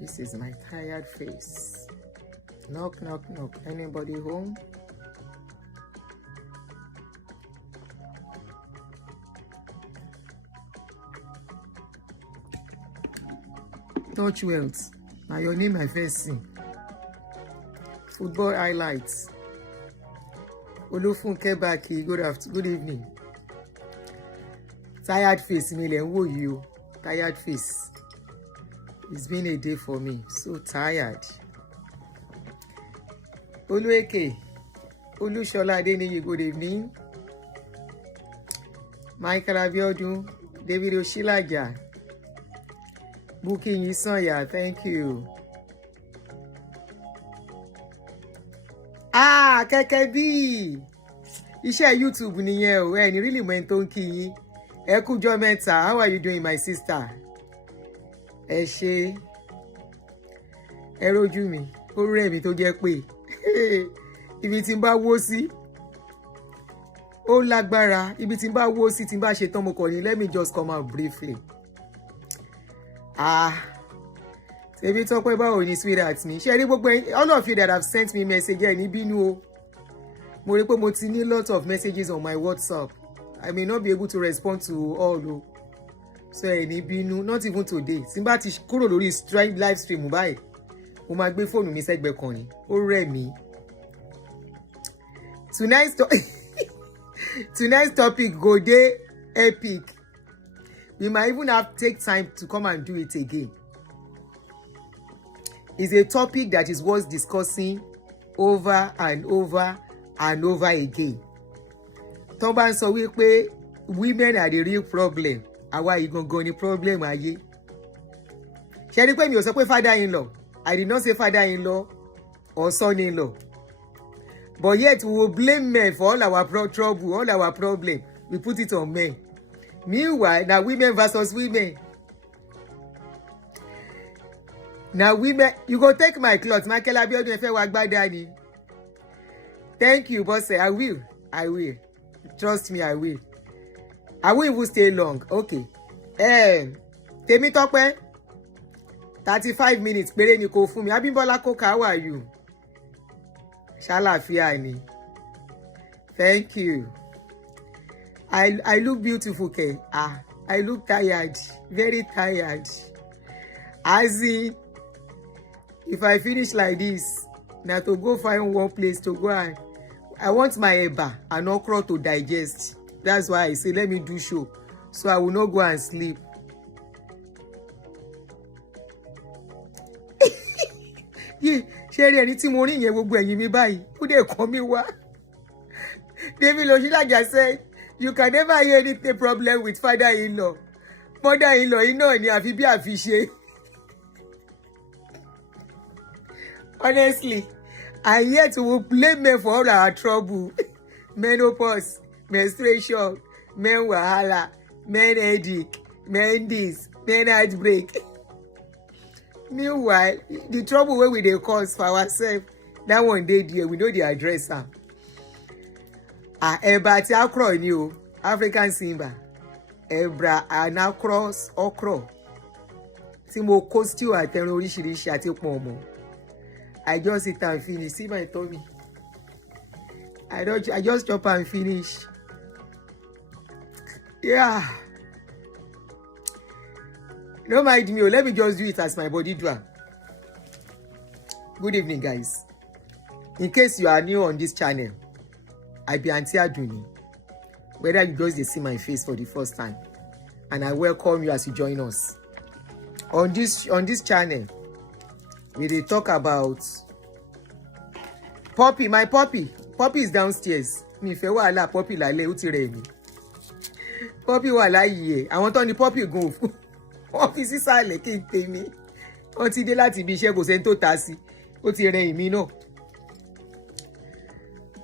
This is my tired face. Knock, knock, knock. Anybody home? Touch wealth. Now your name I first see. Football highlights. Olufunke Baki, good evening. Tired face, you. Tired face. It's been a day for me. So tired. Olueke. Olushola Adeniyi, good evening. Michael Abiodun. David Oshilaja. Booking Isanya, thank you. Kẹ̀kẹ́ bí iṣẹ́ YouTube nìyẹn o, ẹni really mọ̀ tó ń kí yín. Ẹ kújọ́ mẹ́ta, how are you doing my sister? Ẹ ṣé. Ẹ rójú mi, ó rẹ̀ mí tó jẹ́ pé ibi tí n bá wó sí ó lágbára, ibi tí n bá wó sí tí n bá ṣe tán mo kàn ní let me just come out briefly. Ṣebí Tọ́pẹ́ báwo ni sweetheart mi? Ṣé rí gbogbo all of you that have sent me message ẹ ní bínú o. Mo rí pé mo ti ní lot of messages on my WhatsApp. I may not be able to respond to all o. So ẹ ní bínú, not even today. Tí n bá ti kúrò lórí live stream báyìí, mo máa gbé fóònù mi sẹ́gbẹ̀ẹ́ kan ni. Ó rẹ̀ mí. Tonight's topic go dey epic. We might even have to take time to come and do it again. It's a topic that is worth discussing over and over and over again. Tó bá ń sọ wípé women are the real problem. Àwa yìí gangan ni problem ayé. Ṣé rí pé mi ò sọ pé father-in-law. I did not say father-in-law or son-in-law. But yet we will blame men for all our trouble, all our problem. We put it on men. Meanwhile, now women versus women. Now women, you go take my clothes. Michael Abiodun Efe Wagbada ni. Thank you, boss. I will. Trust me, I will. I will even stay long. Okay. Temitope, 35 minutes. Pere ni ko fún mi. Abimbola Koka, how are you? Ṣàlàáfíà ni. Thank you. I look beautiful, Ke. I look tired, very tired. As in, if I finish like this, now to go find one place to go and I want my eba and okra to digest. That's why I say let me do show, so I will not go and sleep. Yeah, ṣé ẹni tí mo rí yẹn gbogbo ẹ̀yìn mi báyìí, ó dẹ̀ kàn mí wá. David Oshilaja said, you can never hear anything problem with father-in-law. Mother-in-law iná ni àfi bí àfi ṣe. Honestly, and yet we will blame men for all our trouble. Menopause, menstruation, men wahala, men headache, men this, men heartbreak. Meanwhile, the trouble wey we dey cause for ourselves, that one dey there, we know the address am. Ẹ̀bà àti okra ni o, African simba. Ẹ̀bà and okra. Tí mo kó stew àtẹran oríṣiríṣi àti pọ̀nmọ́. I just eat and finish. See my tummy. I just chop and finish. Yeah. Don't mind me. Let me just do it as my body do. Good evening, guys. In case you are new on this channel, I be Auntie Aduni. Whether you just see my face for the first time, and I welcome you as you join us. On this channel, we dey talk about Poppy, my Poppy. Poppy is downstairs. Mi fẹ́ wàhálà Poppy lálẹ́, ó ti rẹ̀ mí. Poppy wà láyé. Àwọn tó ní Poppy gun fún. Wọ́n fi sísàlẹ̀ kí n pè mí. Wọ́n ti dé láti ibi iṣẹ́ kò sẹ́ni tó ta sí. Ó ti rẹ̀ mí náà.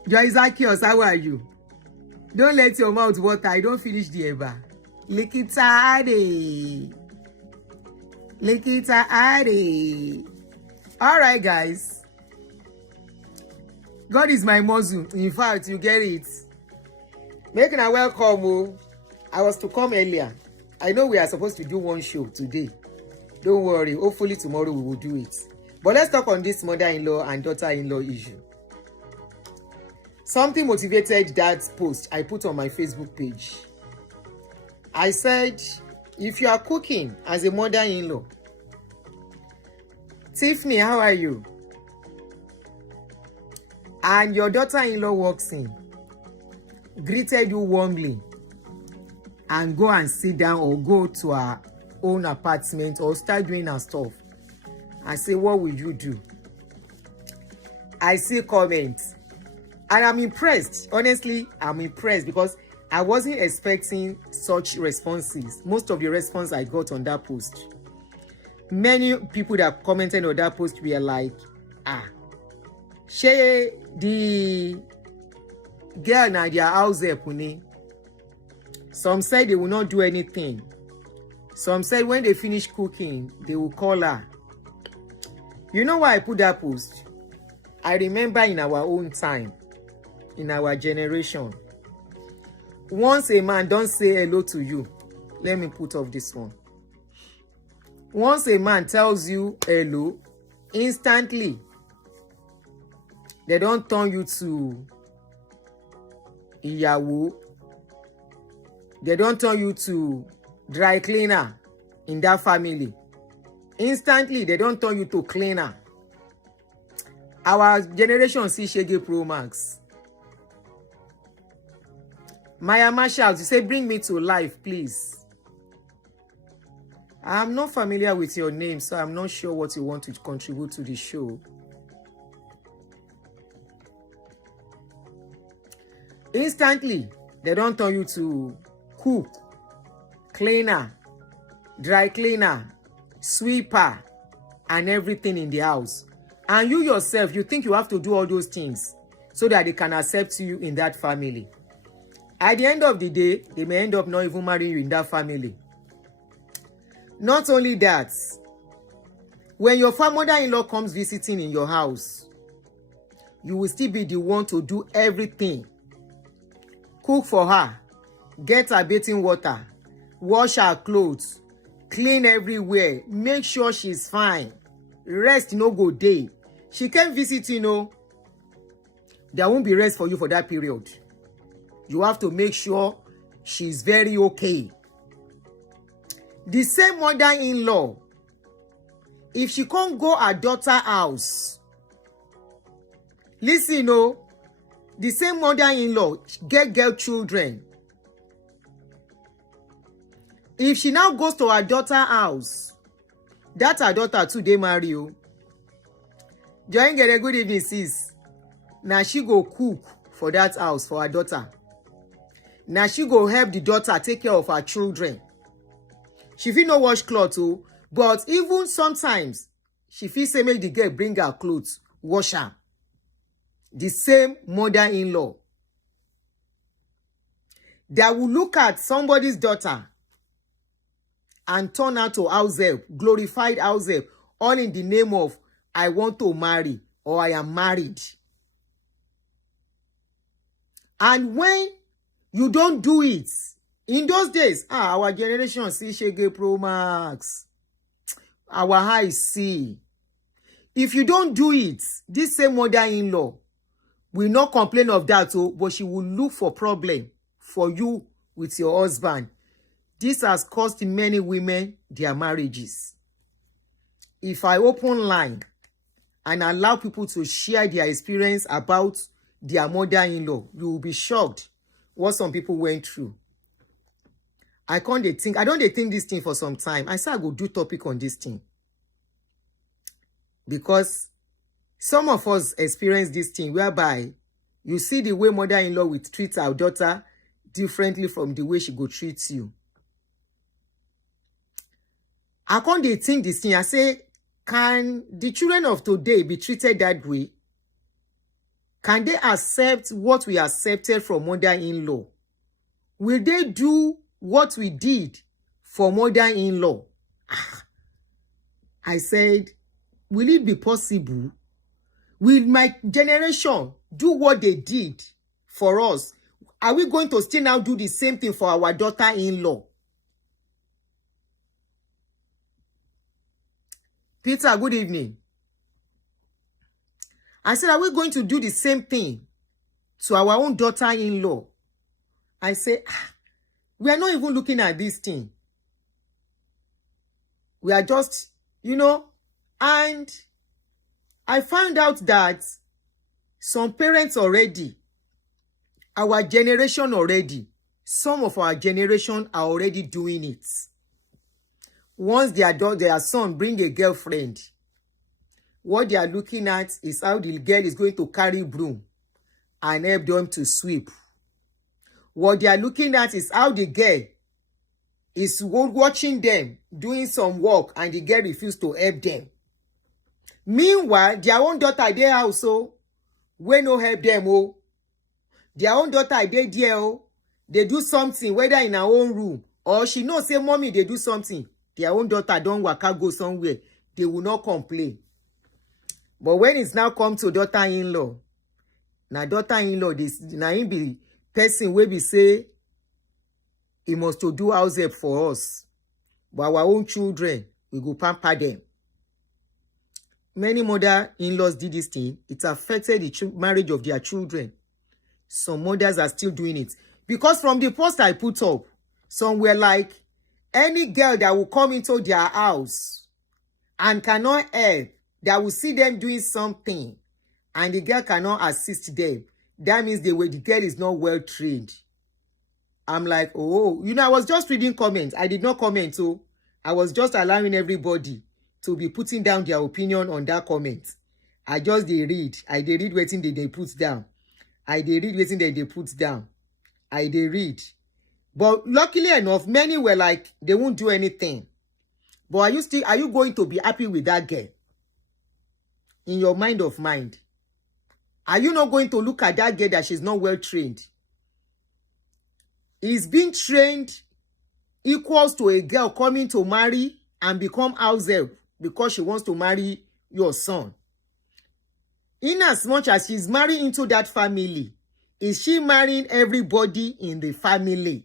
Joy Zacchaeus, how are you? Don't let your mouth water. I don't finish the eba. Likita Ade. All right, guys. God is my muzzle. In fact, you get it. Make a welcome. I was to come earlier. I know we are supposed to do one show today. Don't worry. Hopefully tomorrow we will do it. But let's talk on this mother-in-law and daughter-in-law issue. Something motivated that post I put on my Facebook page. I said, if you are cooking as a mother-in-law, Tiffany, how are you? And your daughter-in-law walks in, greeted you warmly, and go and sit down or go to her own apartment or start doing her stuff. I say, what will you do? I see comments. And I'm impressed. Honestly, I'm impressed because I wasn't expecting such responses. Most of the response I got on that post. Many people that commented on that post were like, share the girl na their house help. Some said they will not do anything. Some said when they finish cooking, they will call her. You know why I put that post? I remember in our own time, in our generation, once a man don't say hello to you, let me put off this one. Once a man tells you hello, instantly, they don't turn you to ìyàwó. They don't turn you to dry cleaner in that family. Instantly, they don't turn you to cleaner. Our generation see Shege Pro Max. Maya Marshall, you say, bring me to life, please. I'm not familiar with your name, so I'm not sure what you want to contribute to the show. Instantly, they don't turn you to cook, cleaner, dry cleaner, sweeper, and everything in the house. And you yourself, you think you have to do all those things so that they can accept you in that family. At the end of the day, they may end up not even marrying you in that family. Not only that, when your mother-in-law comes visiting in your house, you will still be the one to do everything. Cook for her, get her bathing water, wash her clothes, clean everywhere, make sure she's fine. Rest no go day. She can visit, there won't be rest for you for that period. You have to make sure she's very okay. The same mother-in-law, if she can't go her daughter's house, listen, the same mother-in-law get girl children. If she now goes to her daughter's house, that her daughter too, they marry you. Join get a good evening, sis. Now she go cook for that house for her daughter. Now she go help the daughter take care of her children. She fit no wash clothes too, but even sometimes she fit say make the girl bring her clothes, wash her. The same mother-in-law that will look at somebody's daughter and turn her to house help, glorified house help, all in the name of I want to marry or I am married. And when you don't do it, in those days, our generation see Shege Pro Max. Our eyes see. If you don't do it, this same mother-in-law will not complain of that, but she will look for problem for you with your husband. This has cost many women their marriages. If I open line and allow people to share their experience about their mother-in-law, you will be shocked what some people went through. I don't think this thing for some time. I said I go do topic on this thing. Because some of us experience this thing whereby you see the way mother-in-law will treat our daughter differently from the way she go treat you. I can't think this thing. I say, can the children of today be treated that way? Can they accept what we accepted from mother-in-law? Will they do what we did for mother-in-law? I said, will it be possible? Will my generation do what they did for us? Are we going to still now do the same thing for our daughter-in-law? Peter, good evening. I said, are we going to do the same thing to our own daughter-in-law? I say, we are not even looking at this thing. We are just, and I found out that some parents already, our generation already, some of our generation are already doing it. Once their son bring a girlfriend, what they are looking at is how the girl is going to carry broom and help them to sweep. What they are looking at is how the girl is watching them doing some work and the girl refused to help them. Meanwhile, their own daughter dey house wey no help them their own daughter dey there they do something whether in her own room or she know say mommy they do something. Their own daughter don waka go somewhere. They will not complain. But when it's now come to daughter-in-law, na daughter-in-law na him be person wey be say he must to do house help for us. But our own children, we go pamper them. Many mother-in-laws did this thing. It affected the marriage of their children. Some mothers are still doing it. Because from the post I put up, some were like, any girl that will come into their house and cannot help, that will see them doing something, and the girl cannot assist them, that means the girl is not well trained. I'm like, oh, I was just reading comments. I did not comment, so I was just allowing everybody to be putting down their opinion on that comment. I just read. I read wetin they put down. I read wetin they put down. I read. But luckily enough, many were like, they won't do anything. But are you going to be happy with that girl? In your mind of mind. Are you not going to look at that girl that she's not well trained? Is being trained equals to a girl coming to marry and become house help because she wants to marry your son? In as much as she's marrying into that family, is she marrying everybody in the family?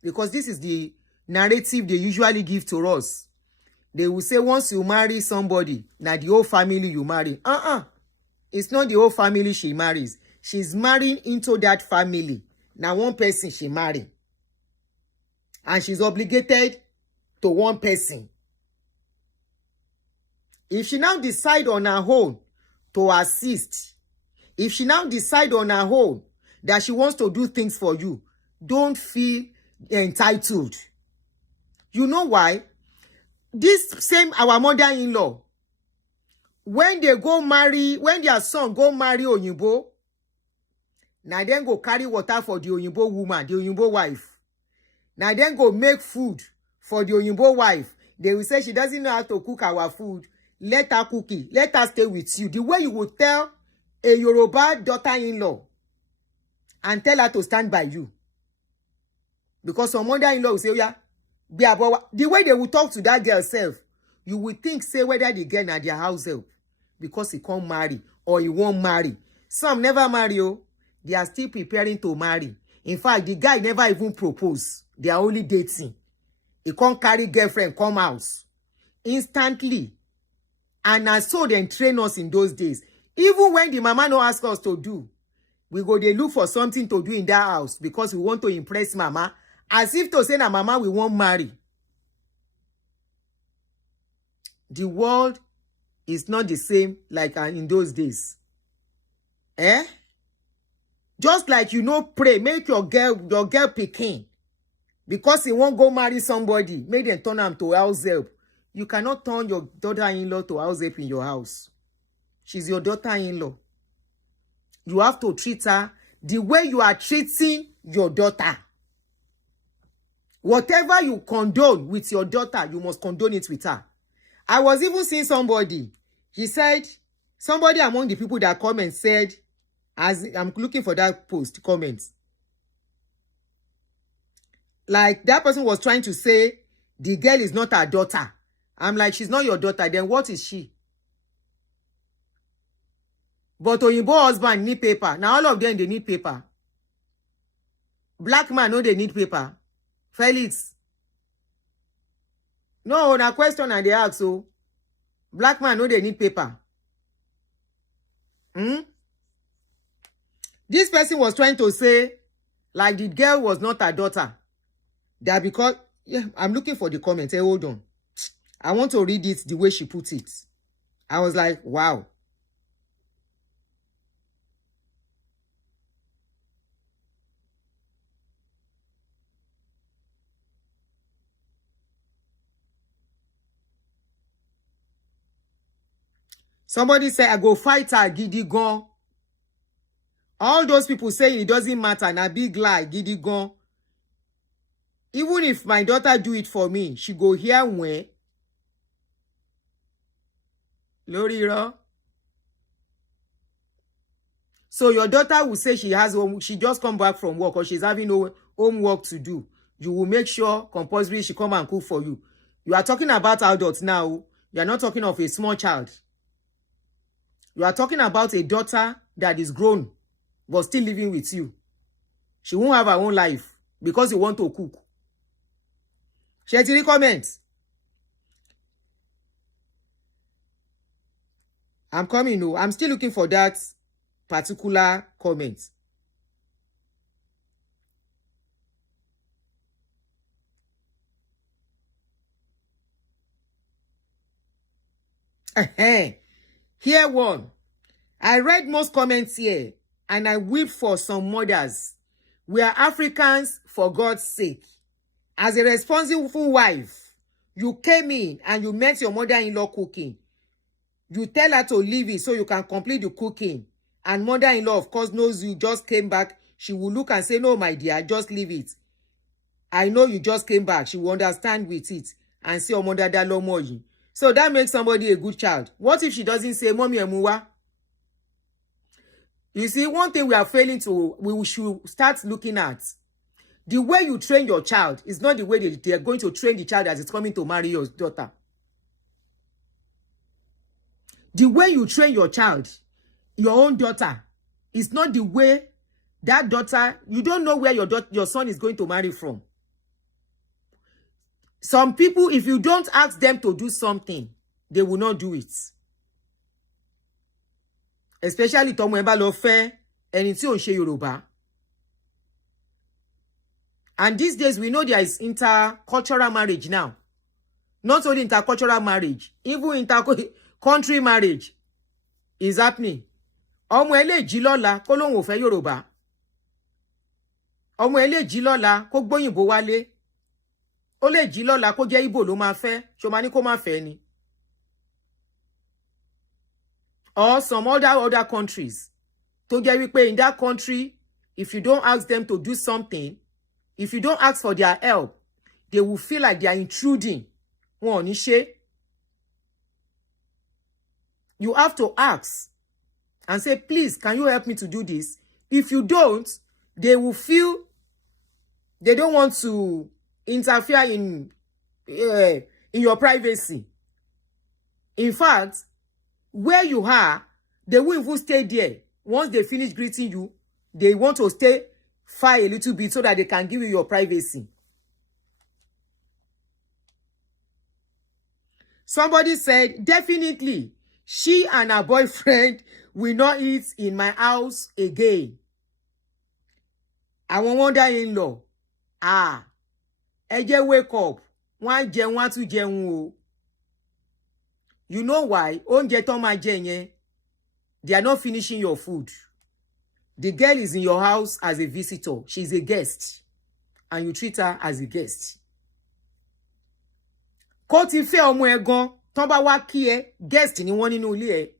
Because this is the narrative they usually give to us. They will say once you marry somebody, now the whole family you marry. It's not the whole family she marries. She's marrying into that family. Now one person she marry. And she's obligated to one person. If she now decide on her own to assist, if she now decide on her own that she wants to do things for you, don't feel entitled. You know why? This same our mother-in-law, when they go marry, when their son go marry Oyinbo, now then go carry water for the Oyinbo woman, the Oyinbo wife. Now then go make food for the Oyinbo wife. They will say she doesn't know how to cook our food. Let her cook it. Let her stay with you. The way you would tell a Yoruba daughter-in-law and tell her to stand by you. Because some mother-in-law will say, oh, yeah, the way they will talk to that girl self, you will think, say, whether the girl na their house help because he can't marry or he won't marry. Some never marry, they are still preparing to marry. In fact, the guy never even proposed. They are only dating. He can't carry girlfriend, come house. Instantly. And as so they train us in those days. Even when the mama no ask us to do, we go they look for something to do in that house because we want to impress mama. As if to say na mama we won't marry. The world is not the same like in those days. Just like pray, make your girl picking. Because he won't go marry somebody, make them turn him to house help. You cannot turn your daughter-in-law to house help in your house. She's your daughter-in-law. You have to treat her the way you are treating your daughter. Whatever you condone with your daughter, you must condone it with her. I was even seeing somebody. He said, somebody among the people that comment said, as I'm looking for that post, comments. Like that person was trying to say, the girl is not her daughter. I'm like, she's not your daughter. Then what is she? But Oyinbo husband need paper. Now all of them, they need paper. Black man, no, they need paper. Felix. No, na question and they ask, so Black man no dey need paper. This person was trying to say, like, the girl was not her daughter. That because, yeah, I'm looking for the comment. Hey, hold on. I want to read it the way she put it. I was like, wow. Somebody said, I go fight her, gidi gon. All those people saying it doesn't matter, na big lie, gidi gon. Even if my daughter do it for me, she go here when. Lori ro. So your daughter will say she just come back from work or she's having no homework to do. You will make sure compulsory she come and cook for you. You are talking about adults now. You are not talking of a small child. You are talking about a daughter that is grown but still living with you. She won't have her own life because you want to cook. Share the comments. I'm coming. No, I'm still looking for that particular comment. Here one. I read most comments here and I weep for some mothers. We are Africans, for God's sake. As a responsible wife, you came in and you met your mother-in-law cooking. You tell her to leave it so you can complete the cooking. And mother-in-law, of course, knows you just came back. She will look and say, no, my dear, just leave it. I know you just came back. She will understand with it and say, oh, mother, that lo moyi. So that makes somebody a good child. What if she doesn't say, mommy emuwa? You see, one thing we are failing to, we should start looking at. The way you train your child is not the way they are going to train the child that is coming to marry your daughter. The way you train your child, your own daughter, is not the way that daughter, you don't know where your son is going to marry from. Some people, if you don't ask them to do something, they will not do it. Especially Tomo Eba lo fe, ẹni tí ò ń ṣe Yorùbá. And these days, we know there is intercultural marriage now. Not only intercultural marriage, even inter-country marriage is happening. Ọmọ ele jí lọ́la kó lóhùn ò fẹ́ Yorùbá. Ọmọ ele jí lọ́la kó gbóyìnbó wálé. Ó lè jí lọ́la kó jẹ́ Ìgbò ló máa fẹ́, ṣó máa ní kó má fẹ́ ni. Or some other countries. Tó jẹ́ wípé in that country, if you don't ask them to do something, if you don't ask for their help, they will feel like they are intruding. Wọn ò ní ṣe. You have to ask and say, please, can you help me to do this? If you don't, they will feel they don't want to interfere in your privacy. In fact, where you are, they will even stay there. Once they finish greeting you, they want to stay far a little bit so that they can give you your privacy. Somebody said, definitely, she and her boyfriend will not eat in my house again. Àwọn mother-in-law, ẹ jẹ́ wake up. Wọ́n jẹun, wọ́n tún jẹun o. You know why? Oúnjẹ tó máa jẹ yẹn, they are not finishing your food. The girl is in your house as a visitor. She's a guest. And you treat her as a guest. Kó ti fẹ́ ọmọ ẹ̀ gan, tán bá wá kí ẹ, guest ni wọ́n nínú ilé ẹ.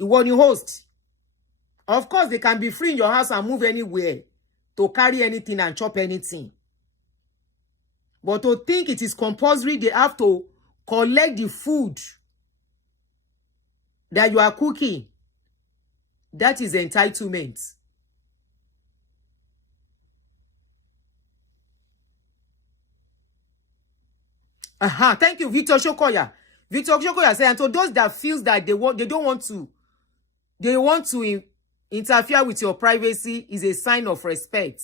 Ìwọ ni host. Of course, they can be free in your house and move anywhere to carry anything and chop anything. But to think it is compulsory, they have to collect the food that you are cooking. That is entitlement. Thank you, Victor Shokoya. Victor Shokoya said, and to those that feels that they don't want to interfere with your privacy is a sign of respect.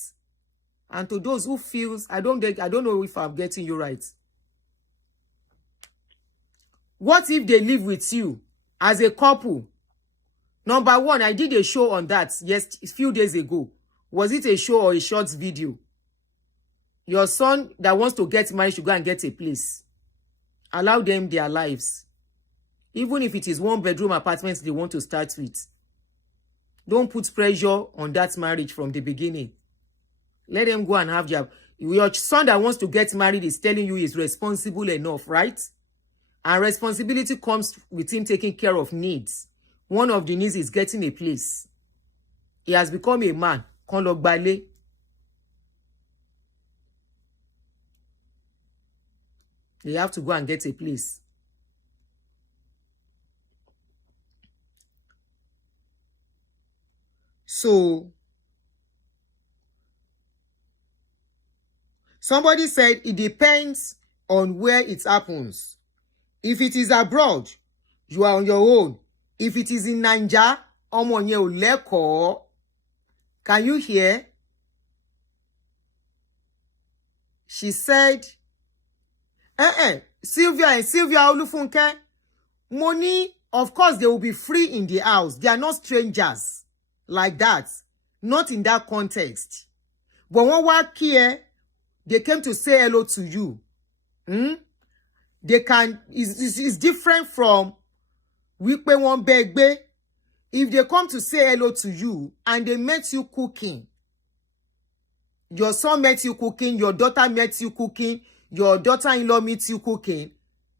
And to those who feels, I don't know if I'm getting you right. What if they live with you as a couple? Number one, I did a show on that a few days ago. Was it a show or a short video? Your son that wants to get married should go and get a place. Allow them their lives. Even if it is 1-bedroom apartment they want to start with. Don't put pressure on that marriage from the beginning. Let them go and have your son that wants to get married is telling you he's responsible enough, right? And responsibility comes with him taking care of needs. One of the needs is getting a place. He has become a man. Kan lọ gbalé. They have to go and get a place. So, somebody said it depends on where it happens. If it is abroad, you are on your own. If it is in Naija, ọmọ yẹn ò lẹ́kọ̀ọ́. Can you hear? She said, Sylvia Olufunke, money, of course, they will be free in the house. They are not strangers like that. Not in that context. But when work here, they came to say hello to you. They can, it's different from wípé wọ́n bẹ́ gbé. If they come to say hello to you and they met you cooking, your son met you cooking, your daughter met you cooking, your daughter-in-law meets you cooking,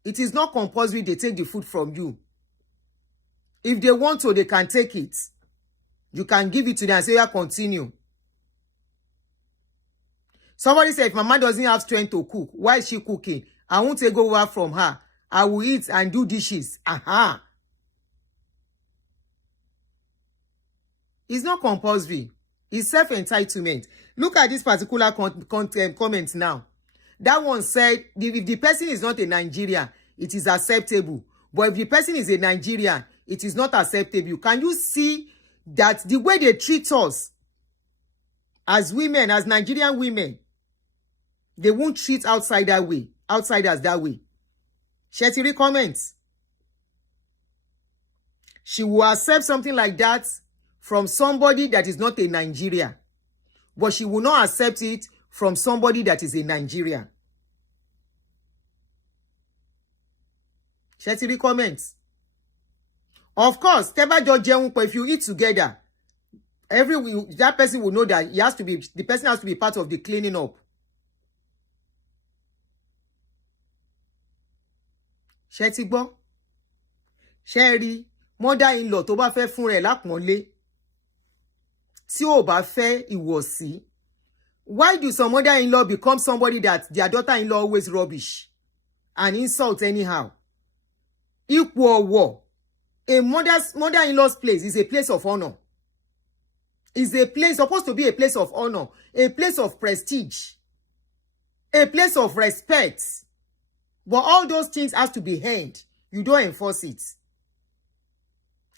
it is not compulsory they take the food from you. If they want to, they can take it. You can give it to them and say, yeah, continue. Somebody said, if mama doesn't have strength to cook, why is she cooking? I won't take over from her. I will eat and do dishes. Aha. It's not compulsory. It's self-entitlement. Look at this particular comment now. That one said, if the person is not a Nigerian, it is acceptable. But if the person is a Nigerian, it is not acceptable. Can you see that the way they treat us as women, as Nigerian women, they won't treat outsiders that way. Shetiri comments. She will accept something like that from somebody that is not a Nigerian. But she will not accept it from somebody that is a Nigerian. Shetiri comments. Of course, if you eat together, that person will know that the person has to be part of the cleaning up. Shetigbo, Sherry, mother-in-law tó bá fẹ́ fún rẹ̀ lápọ́nlé, tí ò bá fẹ́ ìwọ̀sí. Why do some mother-in-law become somebody that their daughter-in-law always rubbish and insult anyhow? Ipò ọ̀wọ̀. A mother-in-law's place is a place of honor. Is a place supposed to be a place of honor, a place of prestige, a place of respect. But all those things have to be earned. You don't enforce it.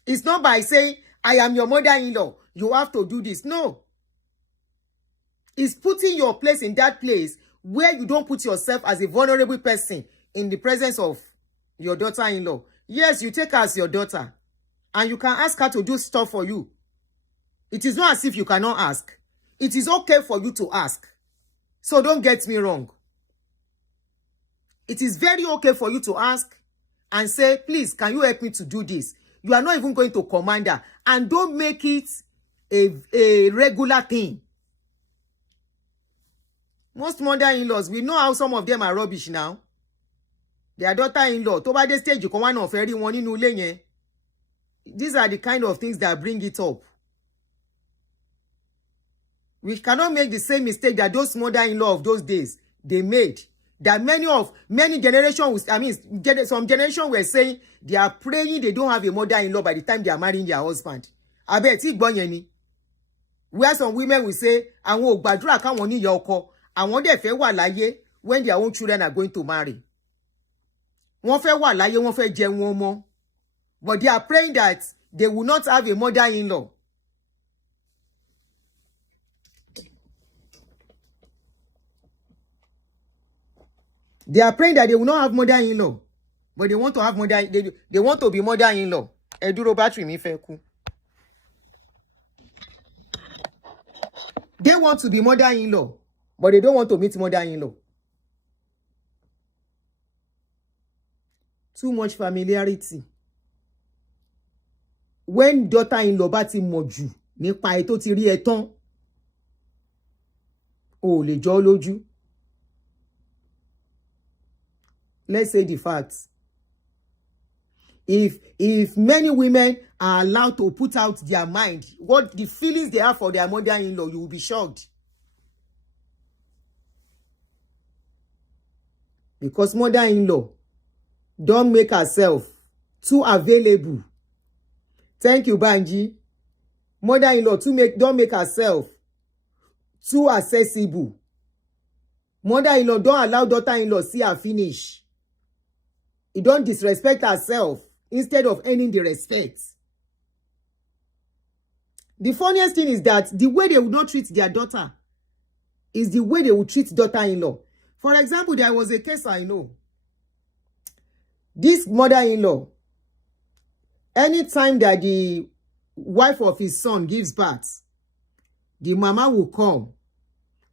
It's not by saying, I am your mother-in-law, you have to do this. No. It's putting your place in that place where you don't put yourself as a vulnerable person in the presence of your daughter-in-law. Yes, you take her as your daughter. And you can ask her to do stuff for you. It is not as if you cannot ask. It is okay for you to ask. So don't get me wrong. It is very okay for you to ask and say, please, can you help me to do this? You are not even going to command her. And don't make it a regular thing. Most mother-in-laws, we know how some of them are rubbish now. Their daughter-in-law, tó bá dé stage kan wá náà fẹ́ rí wọn nínú ilé yẹn. These are the kind of things that bring it up. We cannot make the same mistake that those mother-in-law of those days, they made. That many generations, some generation were saying they are praying they don't have a mother-in-law by the time they are marrying their husband. I bet tí gbọ́ yẹn ni. Where some women will say, àwọn ò gbàdúrà káwọn ní ìyá ọkọ, àwọn dẹ̀ fẹ́ wà láyé when their own children are going to marry. Wọ́n fẹ́ wà láyé, wọ́n fẹ́ jẹun ọmọ. But they are praying that they will not have a mother-in-law. They are praying that they will not have mother-in-law. but they want to have mother. They want to be mother-in-law. Ẹ dúró battery mi fẹ́ kú. They want to be mother-in-law, but they don't want to meet mother-in-law. Too much familiarity. When daughter-in-law bá ti mọ̀ jù nípa ẹ tó ti rí ẹ tán, o lè jọ lójú. Let's say the facts. If many women are allowed to put out their mind, what the feelings they have for their mother-in-law, you will be shocked. Because mother-in-law don't make herself too available. Thank you, Banji. Mother-in-law don't make herself too accessible. Mother-in-law don't allow daughter-in-law see her finish. He don't disrespect herself instead of earning the respect. The funniest thing is that the way they would not treat their daughter is the way they would treat daughter-in-law. For example, there was a case I know. This mother-in-law, anytime that the wife of his son gives birth, the mama will come.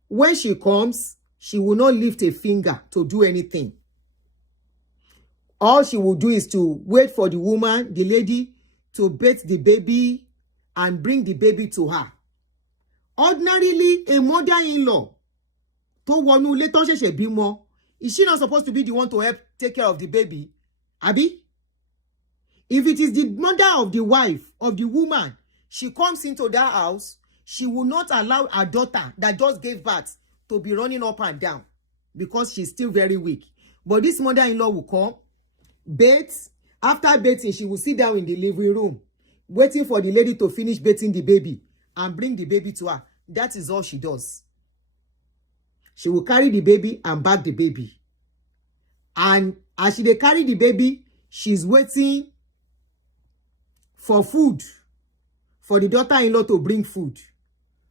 When she comes, she will not lift a finger to do anything. All she will do is to wait for the woman, the lady, to bathe the baby and bring the baby to her. Ordinarily, a mother-in-law, is she not supposed to be the one to help take care of the baby? Abi? If it is the mother of the wife, of the woman, she comes into that house, she will not allow her daughter that just gave birth to be running up and down because she's still very weak. But this mother-in-law will come, bathe. After bathing, she will sit down in the living room, waiting for the lady to finish bathing the baby and bring the baby to her. That is all she does. She will carry the baby and bag the baby. And as she dey carry the baby, she's waiting for food, for the daughter-in-law to bring food.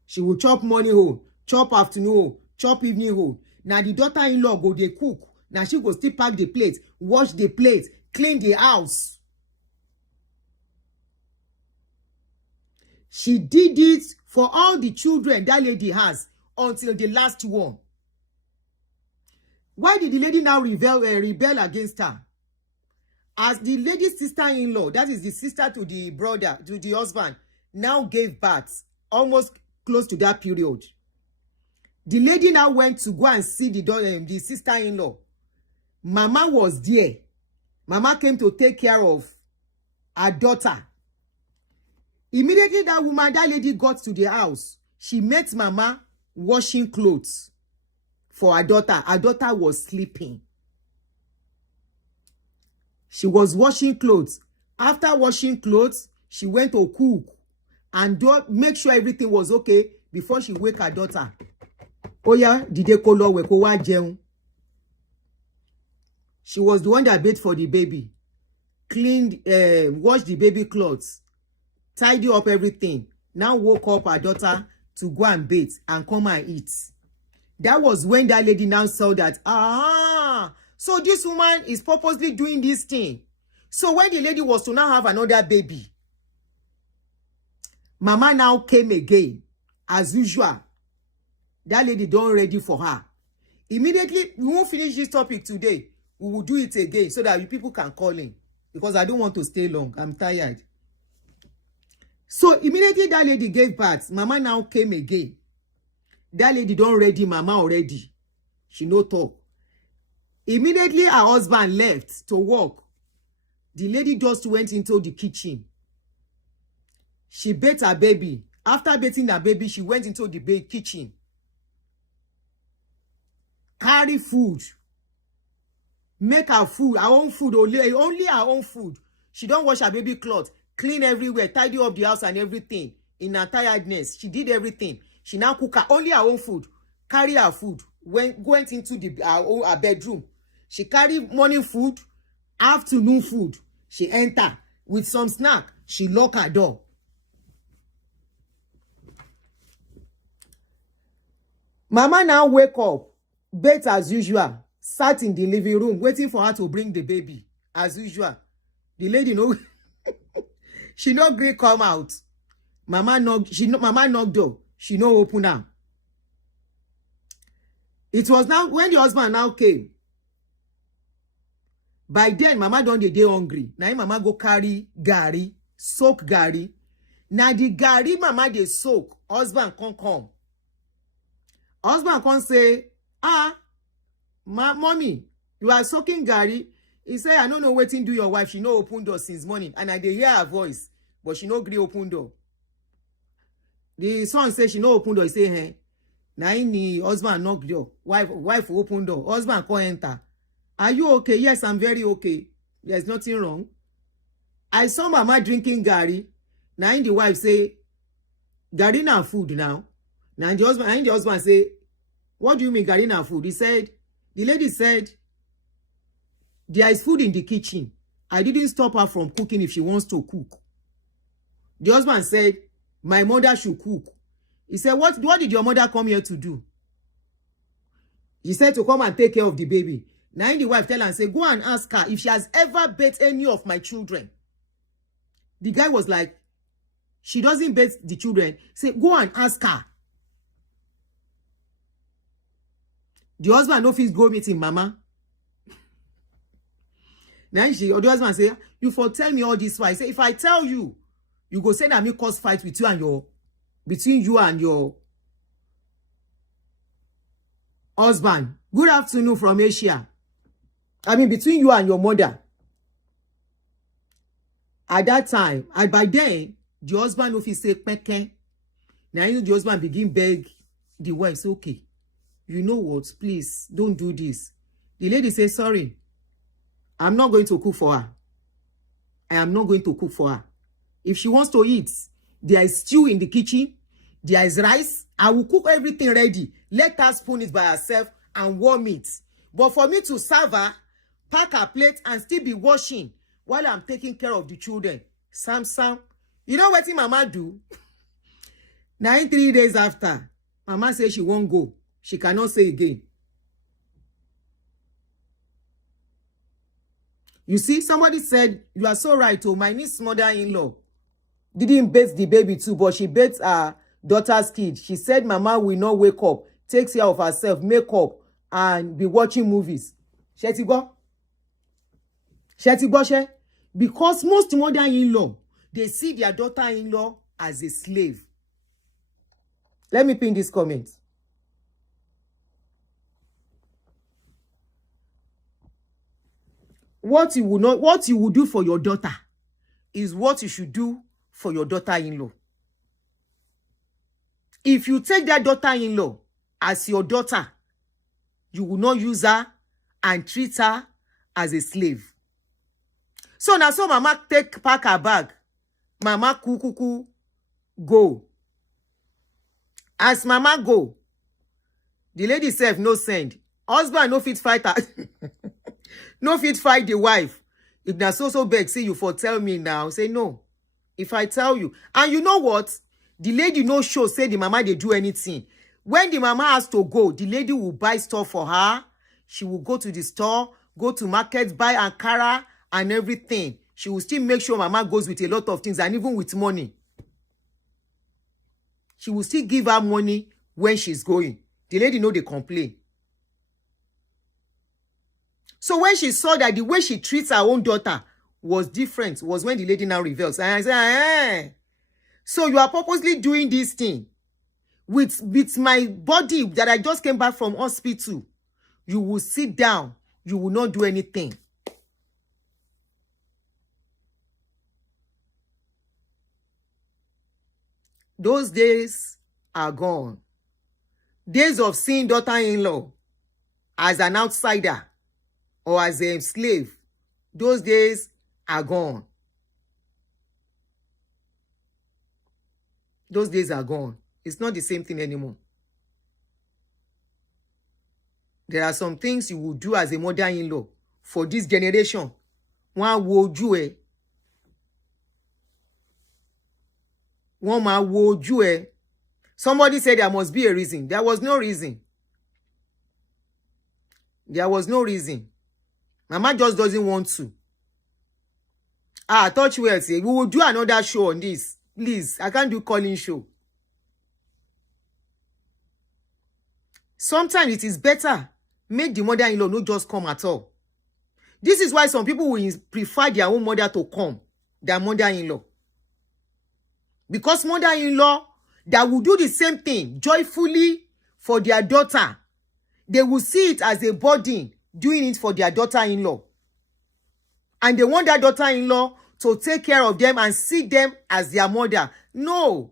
She will chop morning hole, chop afternoon hole, chop evening hole. Now the daughter-in-law go dey cook. Now she go still pack the plate, wash the plate, clean the house. She did it for all the children that lady has until the last one. Why did the lady now rebel against her? As the lady's sister-in-law, that is the sister to the brother, to the husband, now gave birth, almost close to that period. The lady now went to go and see the sister-in-law. Mama was there. Mama came to take care of her daughter. Immediately that lady got to the house, she met Mama washing clothes for her daughter. Her daughter was sleeping. She was washing clothes. After washing clothes, she went to cook and make sure everything was okay before she wake her daughter. Oya, dide ko lo we ko wa jẹun. She was the one that bathed for the baby, cleaned, washed the baby clothes, tidy up everything. Now woke up her daughter to go and bathe and come and eat. That was when that lady now saw that, so this woman is purposely doing this thing. So when the lady was to now have another baby, Mama now came again, as usual. That lady done ready for her. Immediately, we won't finish this topic today. We will do it again so that you people can call in. Because I don't want to stay long. I'm tired. So immediately that lady gave birth. Mama now came again. That lady done ready Mama already. She no talk. Immediately her husband left to work. The lady just went into the kitchen. She bathed her baby. After bathing her baby, she went into the kitchen. Carry food. Make her food, her own food, only her own food. She don't wash her baby clothes, clean everywhere, tidy up the house and everything. In her tiredness, she did everything. She now cook only her own food, carry her food, went into her bedroom. She carried morning food, afternoon food. She enter with some snack. She lock her door. Mama now wake up, bathe as usual, sat in the living room, waiting for her to bring the baby. as usual. The lady no, she no gree come out. Mama knock door. She no open am. It was now when the husband now came. By then, mama don dey hungry. Now mama go carry garri, soak garri. Now the garri mama dey soak, husband come. Husband come say, mommy, you are soaking garri. He say, I don't know wetin do your wife. She no open door since morning. And I dey hear her voice, but she no gree open door. The son say she no open door. He say, hey. Now the husband knock door. Wife open door. Husband come enter. Are you okay? Yes, I'm very okay. There's nothing wrong. I saw mama drinking garri. Now the wife say, garri na food now. Now the husband say, what do you mean garri na food? The lady said, there is food in the kitchen. I didn't stop her from cooking if she wants to cook. The husband said, my mother should cook. He said, what did your mother come here to do? He said to come and take care of the baby. Now the wife tell her and say, go and ask her if she has ever bathed any of my children. The guy was like, she doesn't bathe the children. Say, go and ask her. The husband no fit go meet him mama. Now the husband say, you for tell me all this why. Say, if I tell you, you go say that me cause fight with you and between you and your husband. Good afternoon from Asia. I mean, between you and your mother. At that time, and by then, the husband no fit say peke. Now the husband begin beg the wife, say, okay, you know what, please don't do this. The lady say, sorry, I'm not going to cook for her. I am not going to cook for her. If she wants to eat, there is stew in the kitchen, there is rice. I will cook everything ready. Let her spoon it by herself and warm it. But for me to serve her, pack her plate and still be washing while I'm taking care of the children. Sam. You know what mama do? 3 days after, mama says she won't go. She cannot say again. You see, somebody said, you are so right. Oh, my niece's mother-in-law didn't bathe the baby too, but she bathed her daughter's kid. She said mama will not wake up, take care of herself, make up, and be watching movies. Shetigo? Because most mother-in-law, they see their daughter-in-law as a slave. Let me pin this comment. What you will do for your daughter is what you should do for your daughter-in-law. If you take that daughter-in-law as your daughter, you will not use her and treat her as a slave. So now, so mama pack her bag. Mama kukuku go. As mama go, the lady self no send. Husband no fit fight her. No fit fight the wife. If na so beg, say you for tell me now. Say no. If I tell you. And you know what? The lady no show say the mama they do anything. When the mama has to go, the lady will buy stuff for her. She will go to the store, go to market, buy Ankara and everything. She will still make sure mama goes with a lot of things and even with money. She will still give her money when she's going. The lady know they complain. So when she saw that the way she treats her own daughter was different, was when the lady now reveals. And I said, so you are purposely doing this thing with my body that I just came back from hospital. You will sit down. You will not do anything. Those days are gone. Days of seeing daughter-in-law as an outsider or as a slave, those days are gone. Those days are gone. It's not the same thing anymore. There are some things you will do as a mother-in-law for this generation. One would you One man would you Somebody said there must be a reason. There was no reason. There was no reason. Mama just doesn't want to. Touch well, say we will do another show on this. Please, I can't do calling show. Sometimes it is better make the mother-in-law not just come at all. This is why some people will prefer their own mother to come than mother-in-law. Because mother-in-law that will do the same thing joyfully for their daughter, they will see it as a burden doing it for their daughter-in-law. And they want their daughter-in-law to take care of them and see them as their mother. No.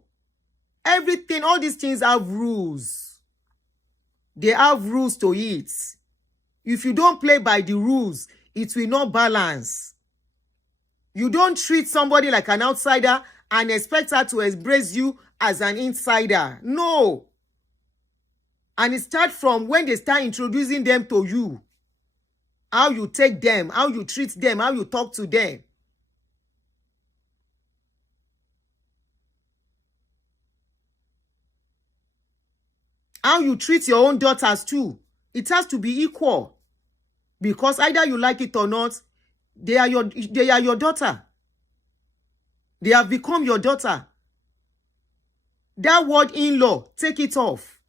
Everything, all these things have rules. They have rules to it. If you don't play by the rules, it will not balance. You don't treat somebody like an outsider and expect her to embrace you as an insider. No. And it starts from when they start introducing them to you. How you take them, how you treat them, how you talk to them. How you treat your own daughters too. It has to be equal. Because either you like it or not, they are your daughter. They have become your daughter. That word in-law, take it off.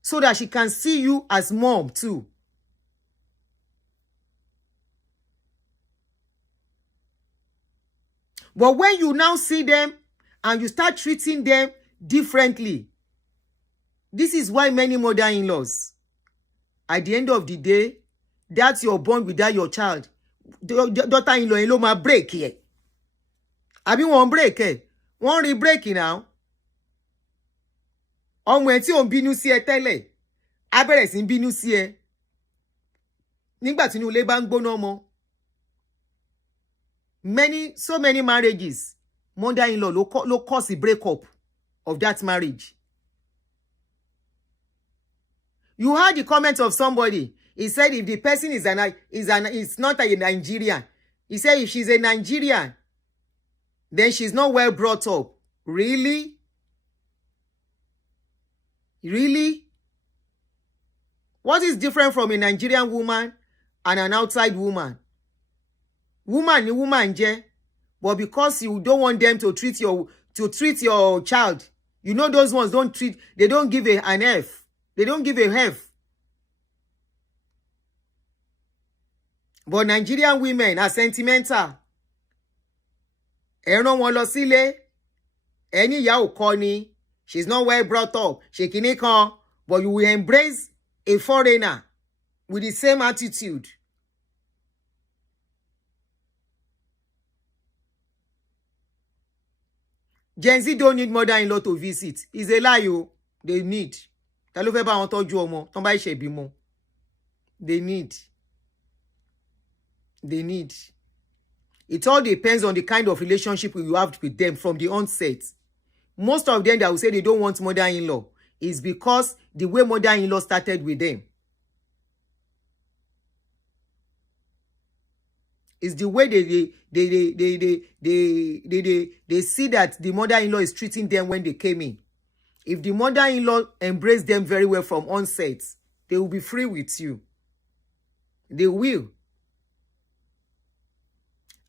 So that she can see you as mom too. But when you now see them and you start treating them differently, this is why many mother-in-laws, at the end of the day, that's your bond with that your child. Daughter-in-law ló máa break here. Àbí wọ́n break ẹ̀. Wọ́n rí break now. Ọmọ ẹ̀ tí ò ń bínú sí ẹ tẹ́lẹ̀, á bẹ̀rẹ̀ sí ń bínú sí ẹ. Nígbà tí inú ilé bá ń gbóná mọ́. So many marriages, mother-in-law ló cause the breakup of that marriage. You heard the comment of somebody. He said if the person is not a Nigerian. He said if she's a Nigerian, then she's not well brought up. Really? Really? What is different from a Nigerian woman and an outside woman? Woman ni woman je, but because you don't want them to treat your child, you know those ones they don't give an F. They don't give a F. But Nigerian women are sentimental. Ẹ rán wọn lọ sílé. Ẹni ìyá ò kọ́ ni. She's not well brought up. Ṣe kíní kan. But you will embrace a foreigner with the same attitude. Gen Z don't need mother-in-law to visit. It's a lie, oh. They need. Ta ló fẹ́ bá wọn tọ́jú ọmọ tán bá ṣe bímọ. They need. They need. It all depends on the kind of relationship you have with them from the onset. Most of them that will say they don't want mother-in-law is because the way mother-in-law started with them. It's the way they see that the mother-in-law is treating them when they came in. If the mother-in-law embraced them very well from onset, they will be free with you. They will.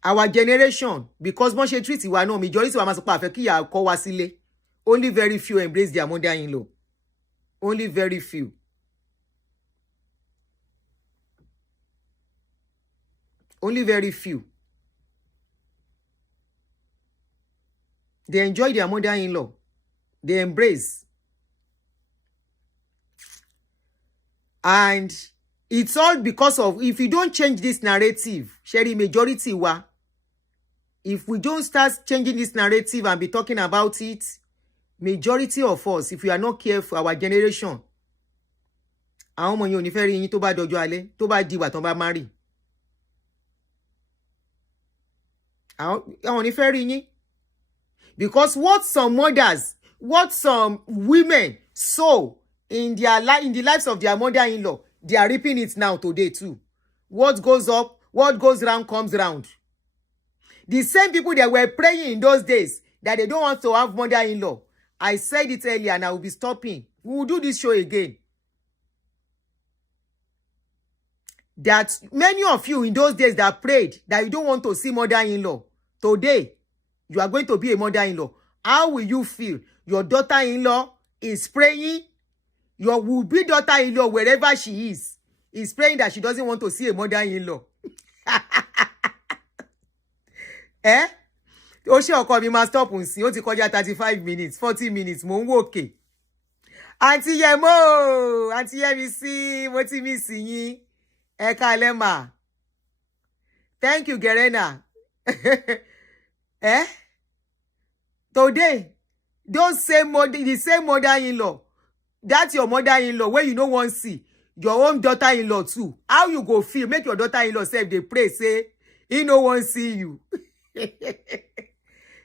Our generation, because when she treats you, no majority of us only very few embrace their mother-in-law. Only very few. Only very few. They enjoy their mother-in-law. They embrace. And it's all because of, if you don't change this narrative, Sherry, majority wa, if we don't start changing this narrative and be talking about it, majority of us, if we are not careful, our generation, àwọn ọmọ yẹn ò ní fẹ́ rí yín tó bá dọjọ́ alẹ́, tó bá di ìgbà tán bá marry. Àwọn ò ní fẹ́ rí yín. Because what some mothers, what some women sow in the lives of their mother-in-law, they are reaping it now today too. What goes up, what goes round comes round. The same people that were praying in those days that they don't want to have mother-in-law. I said it earlier and I will be stopping. We will do this show again. That many of you in those days that prayed that you don't want to see mother-in-law, Today, you are going to be a mother-in-law. How will you feel? Your daughter-in-law is praying. Your would-be daughter-in-law, wherever she is praying that she doesn't want to see a mother-in-law. Eh? Ó ṣe ọkọ mi máa stop nsìn, ó ti kọjá 35 minutes, 40 minutes, mo ń wò òkè. Aunty Yemo, Aunty Yemisi, mo ti miss yín. Ẹ káalẹ́ mà. Thank you, Gerena. Eh? Today, the same mother-in-law, that's your mother-in-law, where you no want see your own daughter-in-law too. How you go feel? Make your daughter-in-law say they pray, say, he no want see you.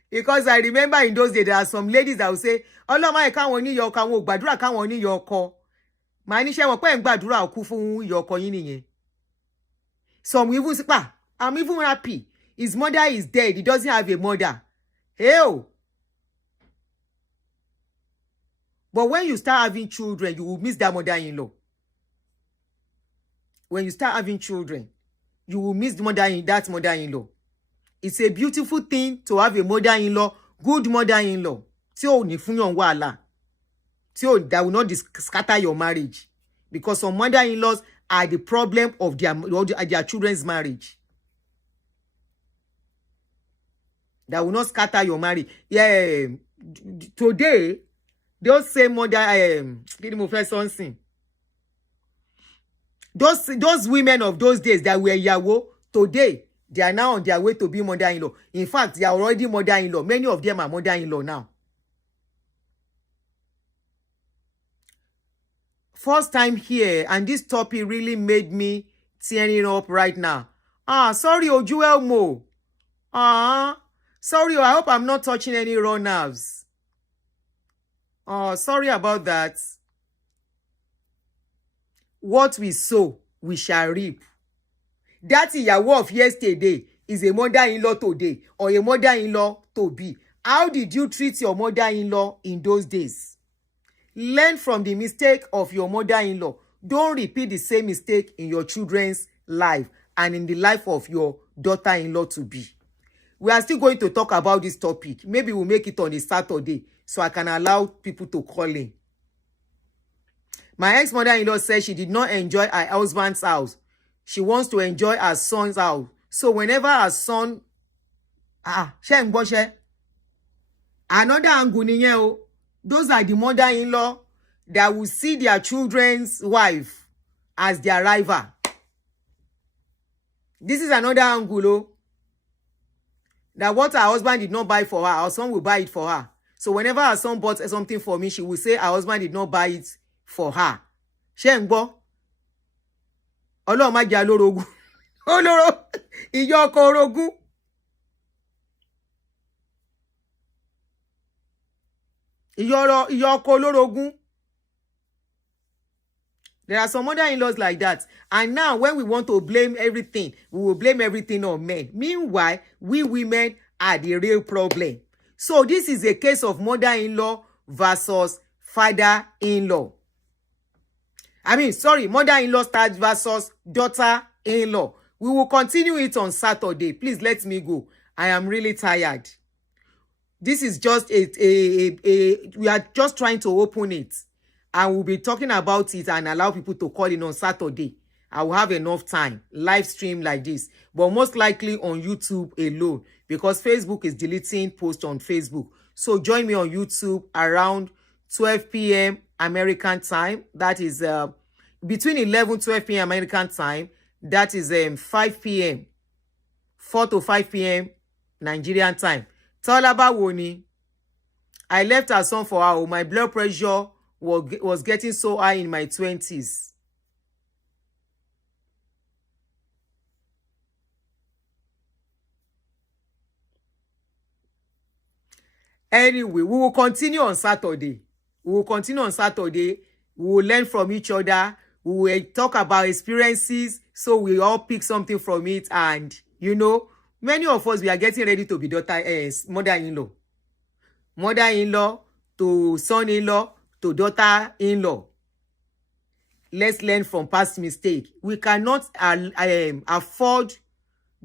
Because I remember in those days, there are some ladies that will say, Ọlọ́mọ ẹ káwọn ní ìyá ọkọ, àwọn ò gbàdúrà káwọn ní ìyá ọkọ. Màá ní ṣé wọn pé ń gbàdúrà òkú fún ìyá ọkọ yín nìyẹn. Some even say, I'm even happy. His mother is dead. He doesn't have a mother. Hell. But when you start having children, you will miss that mother-in-law. When you start having children, you will miss that mother-in-law. It's a beautiful thing to have a mother-in-law, good mother-in-law. That will not scatter your marriage. Because some mother-in-laws are the problem of their children's marriage. That will not scatter your marriage. Yeah, today, those same mother, those women of those days that were yawo, today, they are now on their way to be mother-in-law. In fact, they are already mother-in-law. Many of them are mother-in-law now. First time here, and this topic really made me tearing up right now. Sorry, Ojuel Mo. Sorry, I hope I'm not touching any raw nerves. Sorry about that. What we sow, we shall reap. That ìyàwó of yesterday is a mother-in-law today, or a mother-in-law to be. How did you treat your mother-in-law in those days? Learn from the mistake of your mother-in-law. Don't repeat the same mistake in your children's life and in the life of your daughter-in-law to be. We are still going to talk about this topic. Maybe we'll make it on a Saturday so I can allow people to call in. My ex-mother-in-law said she did not enjoy her husband's house. She wants to enjoy her son's house. So whenever her son... Another angle nìyẹn o. Those are the mother-in-law that will see their children's wife as their rival. This is another angle, that what her husband did not buy for her son will buy it for her. So whenever her son bought something for me, she will say her husband did not buy it for her. Ṣé ń gbọ́? Ọlọ́run má jẹ́ alórogún. Olóró ìyá ọkọ orogún. Ìyá ọkọ olórogún. There are some mother-in-laws like that. And now when we want to blame everything, we will blame everything on men. Meanwhile, we women are the real problem. So this is a case of mother-in-law versus father-in-law. Mother-in-law versus daughter-in-law. We will continue it on Saturday. Please let me go. I am really tired. This is just we are just trying to open it. And we'll be talking about it and allow people to call in on Saturday. I will have enough time, live stream like this. But most likely on YouTube alone. Because Facebook is deleting posts on Facebook. So join me on YouTube around 12 p.m. American time. That is between 12 p.m. American time. That is 5 p.m. 4 to 5 p.m. Nigerian time. Tolaba Woni. I left her son for her. My blood pressure was getting so high in my 20s. Anyway, we will continue on Saturday. We will learn from each other. We will talk about experiences. So we all pick something from it. And, many of us, we are getting ready to be mother-in-law. Mother-in-law to son-in-law to daughter-in-law. Let's learn from past mistake. We cannot afford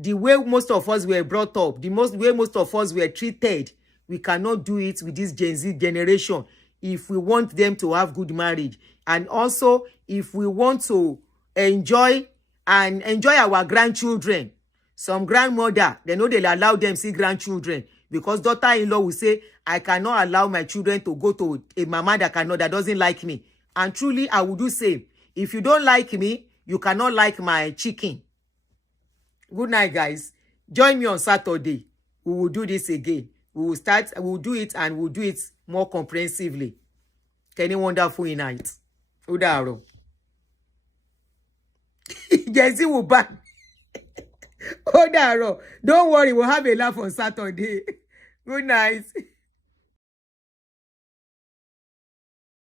the way most of us were brought up, way most of us were treated, we cannot do it with this Gen Z generation if we want them to have good marriage. And also, if we want to enjoy our grandchildren. Some grandmother, they know they'll allow them see grandchildren because daughter-in-law will say, I cannot allow my children to go to a mama that doesn't like me. And truly, I will do same. If you don't like me, you cannot like my chicken. Good night, guys. Join me on Saturday. We will do this again. We will do it, and we'll do it more comprehensively. Any wonderful night. Udaro. Jesse will back. Udaro. Don't worry, we'll have a laugh on Saturday. Good night.